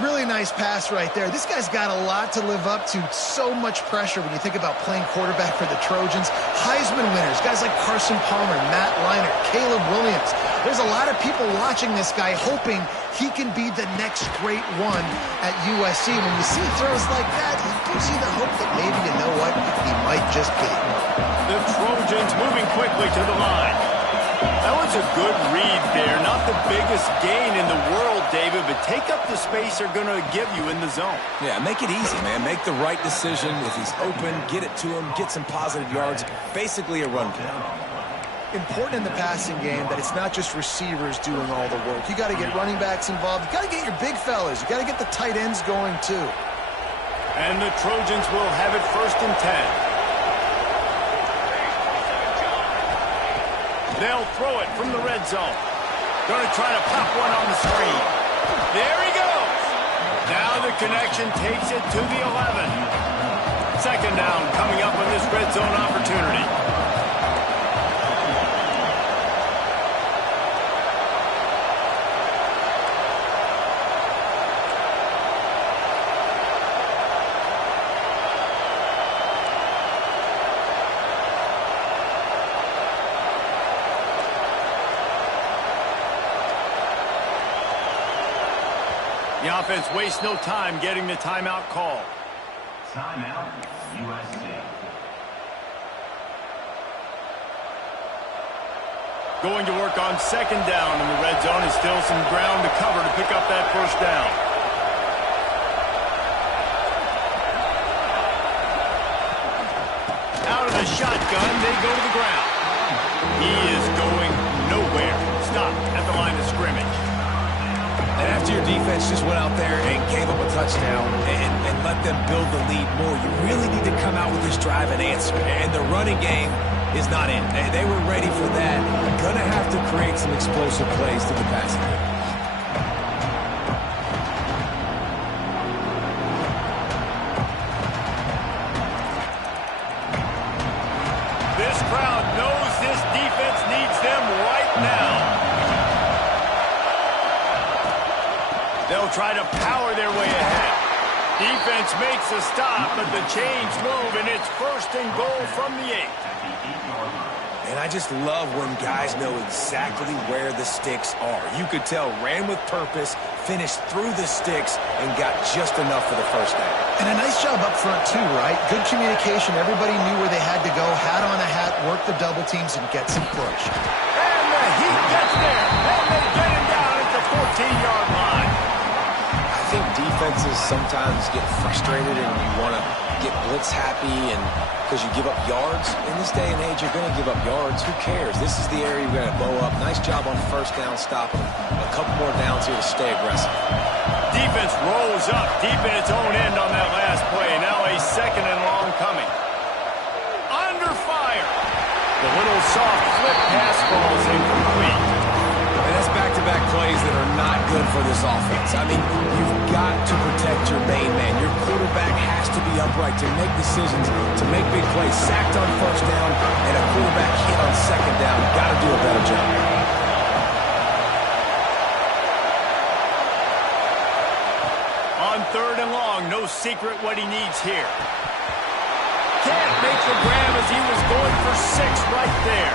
Really nice pass right there. This guy's got a lot to live up to. So much pressure when you think about playing quarterback for the Trojans. Heisman winners, guys like Carson Palmer, Matt Leinart, Caleb Williams. There's a lot of people watching this guy hoping he can be the next great one at USC. When you see throws like that, it gives you the hope that maybe, you know what, he might just be. The Trojans moving quickly to the line. That was a good read there. Not the biggest gain in the world, David, but take up the space they're going to give you in the zone. Yeah, make it easy, man. Make the right decision. If he's open, get it to him, get some positive yards. Basically a run play. Important in the passing game that it's not just receivers doing all the work. You got to get running backs involved. You got to get your big fellas. You got to get the tight ends going too. And the Trojans will have it 1st and 10. They'll throw it from the red zone. Going to try to pop one on the screen. There he goes. Now the connection takes it to the 11. 2nd down coming up on this red zone opportunity. The offense wastes no time getting the timeout call. Timeout, USC. Going to work on 2nd down in the red zone. And still some ground to cover to pick up that 1st down. Out of the shotgun, they go to the ground. He is going nowhere. Stop at the line of scrimmage. And after your defense just went out there and gave up a touchdown and let them build the lead more, you really need to come out with this drive and answer. And the running game is not in. They were ready for that. Going to have to create some explosive plays to the passing game. This crowd knows this defense needs them right now. They'll try to power their way ahead. Defense makes a stop, but the chains move, and it's 1st and goal from the 8. And I just love when guys know exactly where the sticks are. You could tell ran with purpose, finished through the sticks, and got just enough for the 1st down. And a nice job up front too, right? Good communication. Everybody knew where they had to go. Hat on a hat, work the double teams, and get some push. And the Heat gets there. And they get him down at the 14-yard line. I think defenses sometimes get frustrated and you want to get blitz happy and because you give up yards. In this day and age, you're going to give up yards. Who cares? This is the area you're going to bow up. Nice job on 1st down, stopping them. A couple more downs here to stay aggressive. Defense rolls up deep in its own end on that last play. Now a 2nd and long coming. Under fire. The little soft flip pass falls incomplete. And that's back-to-back plays that are not good for this offense. I mean, you've got to protect your main man. Your quarterback has to be upright to make decisions, to make big plays. Sacked on 1st down and a quarterback hit on 2nd down. Got to do a better job. On 3rd and long, no secret what he needs here. Can't make the grab as he was going for 6 right there.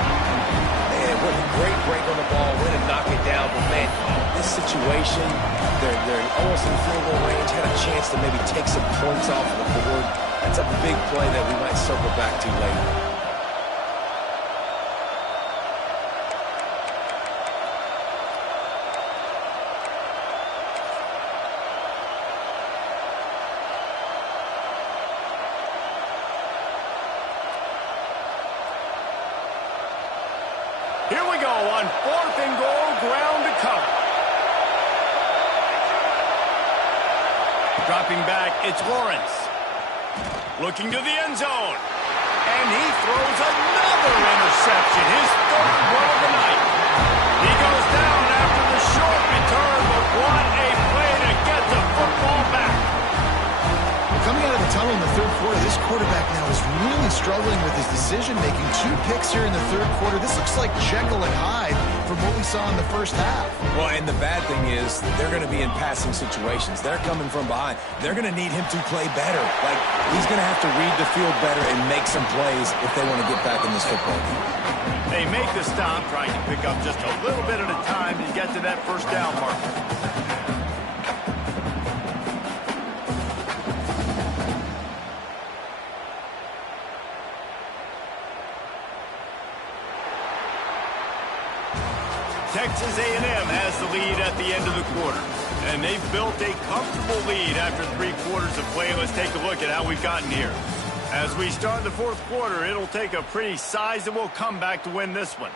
Man, what a great break on the ball. Way to knock it down. But, man, this situation, they're almost in field goal range. Had a chance to maybe take some points off of the board. That's a big play that we might circle back to later. Here we go on 4th and goal, ground to cover. Dropping back, it's Lawrence. Looking to the end zone. And he throws another interception, his third one of the night. He goes down after the short return, but what a play to get the football back. Coming out of the tunnel in the third quarter, this quarterback now is really struggling with his decision-making. 2 picks here in the third quarter. This looks like Jekyll and Hyde from what we saw in the first half. Well, and the bad thing is they're going to be in passing situations. They're coming from behind. They're going to need him to play better. Like, he's going to have to read the field better and make some plays if they want to get back in this football game. They make the stop, trying to pick up just a little bit at a time to get to that first down marker. Texas A&M has the lead at the end of the quarter. And they've built a comfortable lead after 3 quarters of play. Let's take a look at how we've gotten here. As we start the fourth quarter, it'll take a pretty sizable comeback to win this one.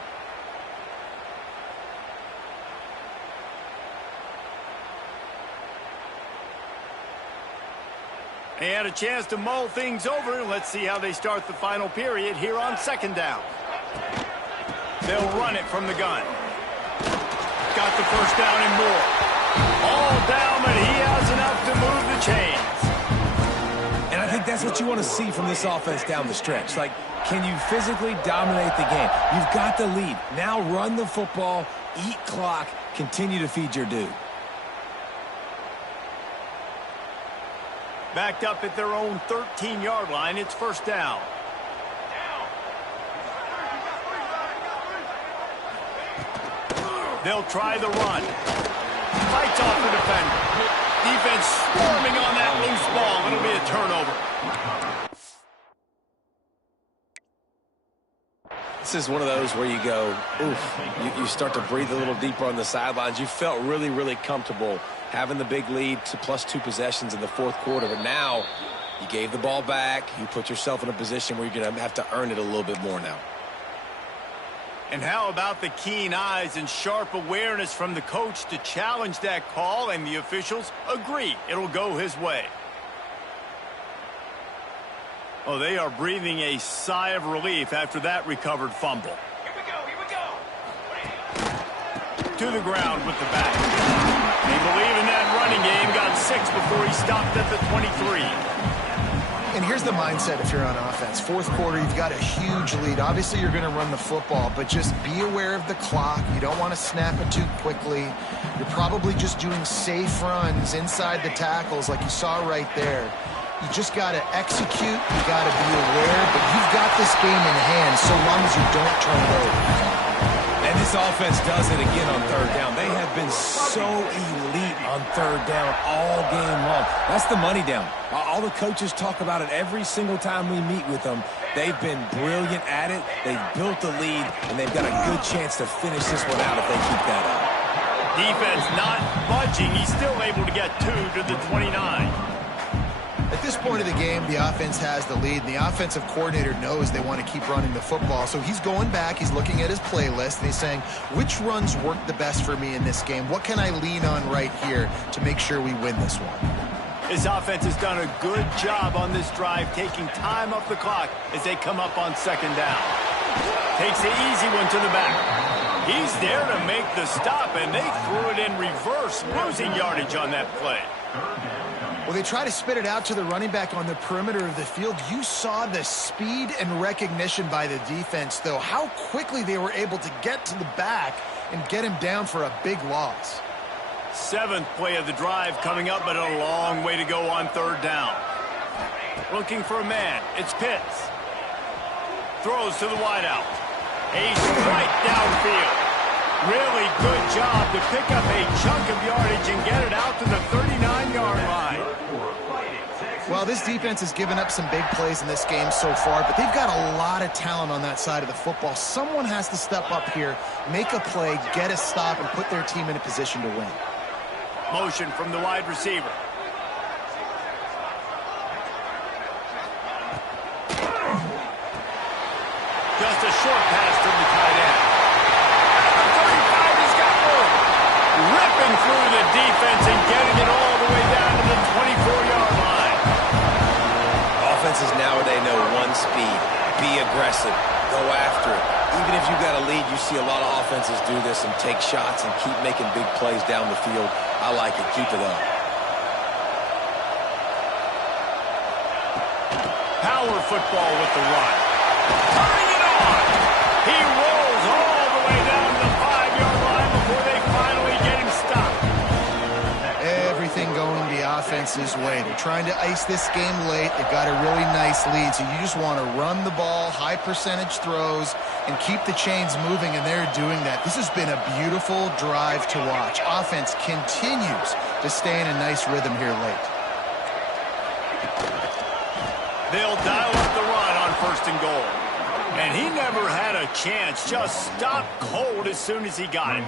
And a chance to mull things over. Let's see how they start the final period here on second down. They'll run it from the gun. Got the first down and more. All down, but he has enough to move the chains. And I think that's what you want to see from this offense down the stretch. Like, can you physically dominate the game? You've got the lead. Now run the football, eat clock, continue to feed your dude. Backed up at their own 13-yard line, it's first down. They'll try the run. Fights off the defender. Defense swarming on that loose ball. It'll be a turnover. This is one of those where you go, oof, you start to breathe a little deeper on the sidelines. You felt really, really comfortable having the big lead to +2 possessions in the fourth quarter. But now you gave the ball back. You put yourself in a position where you're going to have to earn it a little bit more now. And how about the keen eyes and sharp awareness from the coach to challenge that call, and the officials agree it'll go his way. Oh, they are breathing a sigh of relief after that recovered fumble. Here we go. To the ground with the back. They believe in that running game. Got 6 before he stopped at the 23. And here's the mindset if you're on offense. Fourth quarter, you've got a huge lead. Obviously, you're going to run the football, but just be aware of the clock. You don't want to snap it too quickly. You're probably just doing safe runs inside the tackles like you saw right there. You just got to execute. You got to be aware, but you've got this game in hand so long as you don't turn it over. And this offense does it again on third down. They have been so elite on third down all game long. That's the money down. All the coaches talk about it every single time we meet with them. They've been brilliant at it. They've built the lead, and they've got a good chance to finish this one out if they keep that up. Defense not budging. He's still able to get 2 to the 29. At this point of the game, the offense has the lead, and the offensive coordinator knows they want to keep running the football. So he's going back, he's looking at his playlist, and he's saying, which runs work the best for me in this game? What can I lean on right here to make sure we win this one? His offense has done a good job on this drive, taking time off the clock as they come up on second down. Takes the easy one to the back. He's there to make the stop, and they threw it in reverse, losing yardage on that play. Well, they try to spit it out to the running back on the perimeter of the field. You saw the speed and recognition by the defense, though. How quickly they were able to get to the back and get him down for a big loss. 7th play of the drive coming up, but a long way to go on third down. Looking for a man. It's Pitts. Throws to the wideout. A strike downfield. Really good job to pick up a chunk of yardage and get it out to the 39-yard line. Well, this defense has given up some big plays in this game so far, but they've got a lot of talent on that side of the football. Someone has to step up here, make a play, get a stop, and put their team in a position to win. Motion from the wide receiver. Just a short pass from the tight end. At the 35, he's got room. Ripping through the defense and getting it all the way down to the 24-yard line. Offenses nowadays know one speed. Be lead, you see a lot of offenses do this and take shots and keep making big plays down the field. I like it. Keep it up. Power football with the run. Turning it on. He rolls all the way down the 5-yard line before they finally get him stopped. Everything going the offense's way. They're trying to ice this game late. They've got a really nice lead, so you just want to run the ball, high percentage throws, and keep the chains moving, and they're doing that. This has been a beautiful drive to watch. Offense continues to stay in a nice rhythm here late. They'll dial up the run on 1st and goal. And he never had a chance. Just stopped cold as soon as he got it.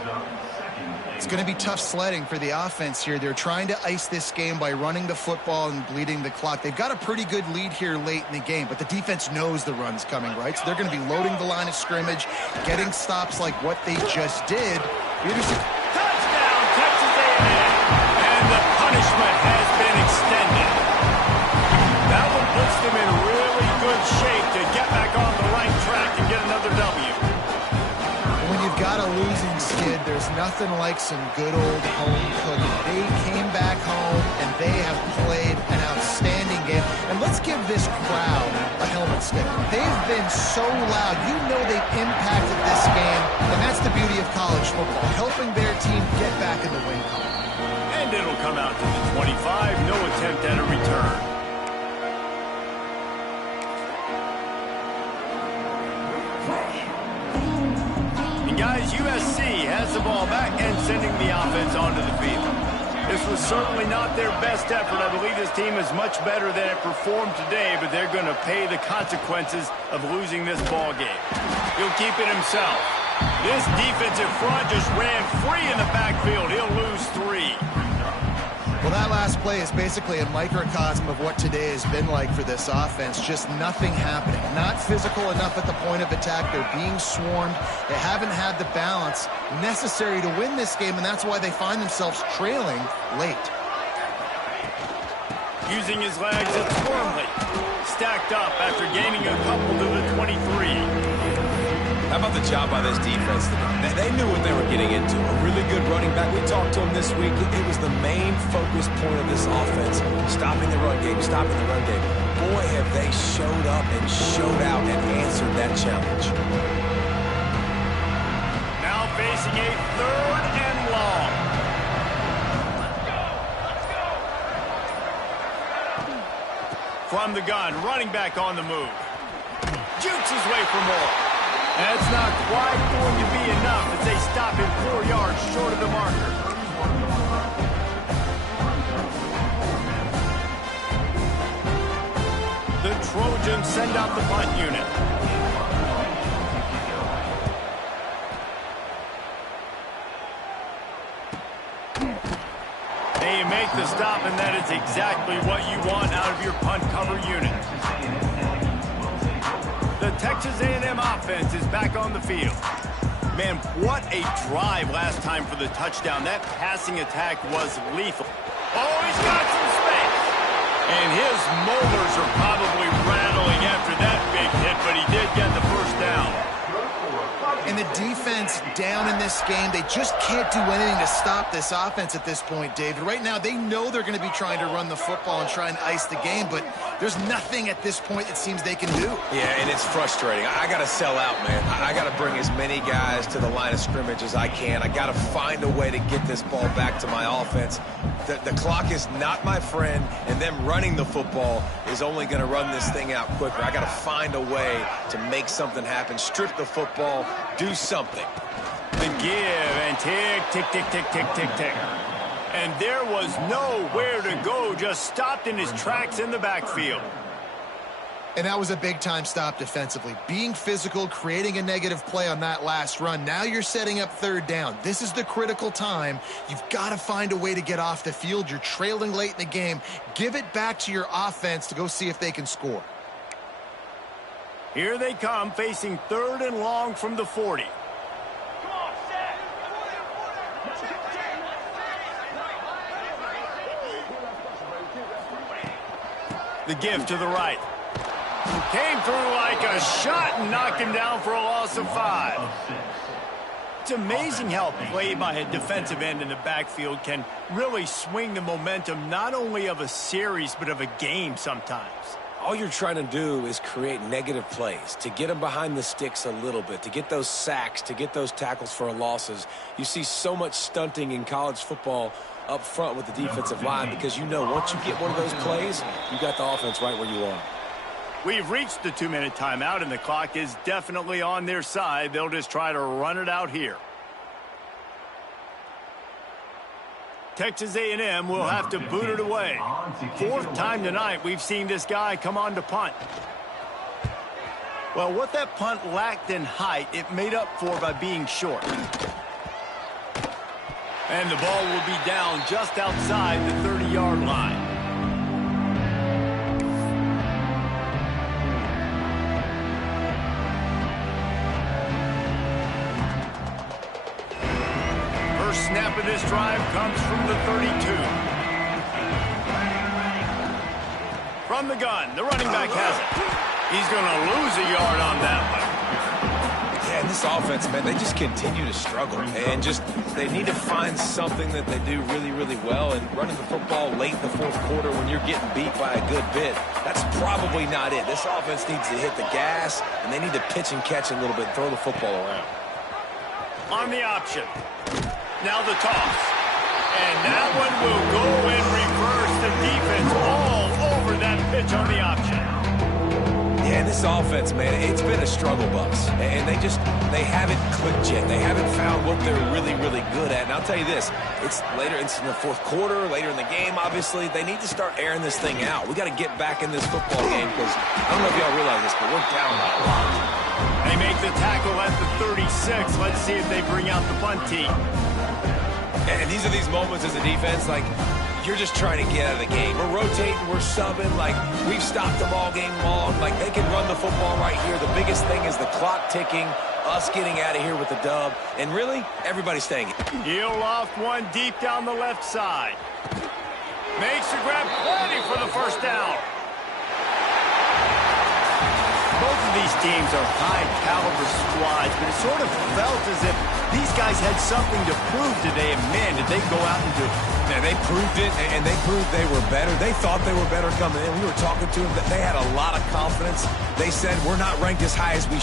It's going to be tough sledding for the offense here. They're trying to ice this game by running the football and bleeding the clock. They've got a pretty good lead here late in the game, but the defense knows the run's coming, right? So they're going to be loading the line of scrimmage, getting stops like what they just did. Touchdown, Texas A&M. And the punishment has been extended. That one puts them in really good shape to get back on the right track and get another W. When you've got a losing skid, there's nothing like some good old home cooking. They came back home, and they have played an outstanding game. And let's give this crowd a helmet stick. They've been so loud. You know they've impacted this game, and that's the beauty of college football, helping their team get back in the win column. And it'll come out to the 25. No attempt at a return. Guys, USC has the ball back and sending the offense onto the field. This was certainly not their best effort. I believe this team is much better than it performed today, but they're going to pay the consequences of losing this ball game. He'll keep it himself. This defensive front just ran free in the backfield. He'll lose 3. Well, that last play is basically a microcosm of what today has been like for this offense. Just nothing happening. Not physical enough at the point of attack. They're being swarmed. They haven't had the balance necessary to win this game, and that's why they find themselves trailing late. Using his legs, it's Wormley. Stacked up after gaining a couple to the 23. How about the job by this defense? They knew what they were getting into. A really good running back. We talked to him this week. It was the main focus point of this offense. Stopping the run game, stopping the run game. Boy, have they showed up and showed out and answered that challenge. Now facing a 3rd and long. From the gun, running back on the move. Jukes his way for more. That's not quite going to be enough as they stop him 4 yards short of the marker. The Trojans send out the punt unit. They make the stop, and that is exactly what you want out of your punt cover unit. The Texas A&M offense is back on the field. Man, what a drive last time for the touchdown. That passing attack was lethal. Oh, he's got some space. And his molars are probably rattling after that big hit, but he did get the first down. And the defense down in this game, they just can't do anything to stop this offense at this point, David. Right now, they know they're going to be trying to run the football and try and ice the game, but there's nothing at this point it seems they can do. Yeah, and it's frustrating. I got to sell out, man. I got to bring as many guys to the line of scrimmage as I can. I got to find a way to get this ball back to my offense. The clock is not my friend, and them running the football is only going to run this thing out quicker. I got to find a way to make something happen, strip the football, do something. The give and tick, tick, tick, tick, tick, tick, tick. And there was nowhere to go, just stopped in his tracks in the backfield. And that was a big-time stop defensively. Being physical, creating a negative play on that last run. Now you're setting up 3rd down. This is the critical time. You've got to find a way to get off the field. You're trailing late in the game. Give it back to your offense to go see if they can score. Here they come, facing 3rd and long from the 40. The give to the right. Came through like a shot and knocked him down for a loss of 5. It's amazing how play by a defensive end in the backfield can really swing the momentum not only of a series but of a game sometimes. All you're trying to do is create negative plays, to get them behind the sticks a little bit, to get those sacks, to get those tackles for losses. You see so much stunting in college football up front with the defensive line because you know once you get one of those plays, you got the offense right where you want. We've reached the 2-minute timeout, and the clock is definitely on their side. They'll just try to run it out here. Texas A&M will have to boot it away. Fourth time tonight we've seen this guy come on to punt. Well, what that punt lacked in height, it made up for by being short. And the ball will be down just outside the 30-yard line. First snap of this drive comes from the 32. From the gun, the running back has it. He's going to lose a yard on that one. Yeah, and this offense, man, they just continue to struggle. And they need to find something that they do really, really well. And running the football late in the fourth quarter when you're getting beat by a good bit, that's probably not it. This offense needs to hit the gas, and they need to pitch and catch a little bit, throw the football around. On the option. Now the toss. And that one will go in reverse. The defense all over that pitch on the option. Yeah, and this offense, man, it's been a struggle bus. And they haven't clicked yet. They haven't found what they're really, really good at. And I'll tell you this, it's in the fourth quarter, later in the game, obviously. They need to start airing this thing out. We got to get back in this football game because I don't know if y'all realize this, but we're down by a lot. They make the tackle at the 36. Let's see if they bring out the punt team. And these are these moments as a defense, like, you're just trying to get out of the game. We're rotating, we're subbing, like, we've stopped them all game long. Like, they can run the football right here. The biggest thing is the clock ticking, us getting out of here with the dub, and really, everybody's staying. He'll loft one deep down the left side. Makes the grab, plenty for the first down. Both of these teams are high-caliber squads, but it sort of felt as if these guys had something to prove today, and man, did they go out and do it. Man, they proved it, and they proved they were better. They thought they were better coming in. We were talking to them. They had a lot of confidence. They said, we're not ranked as high as we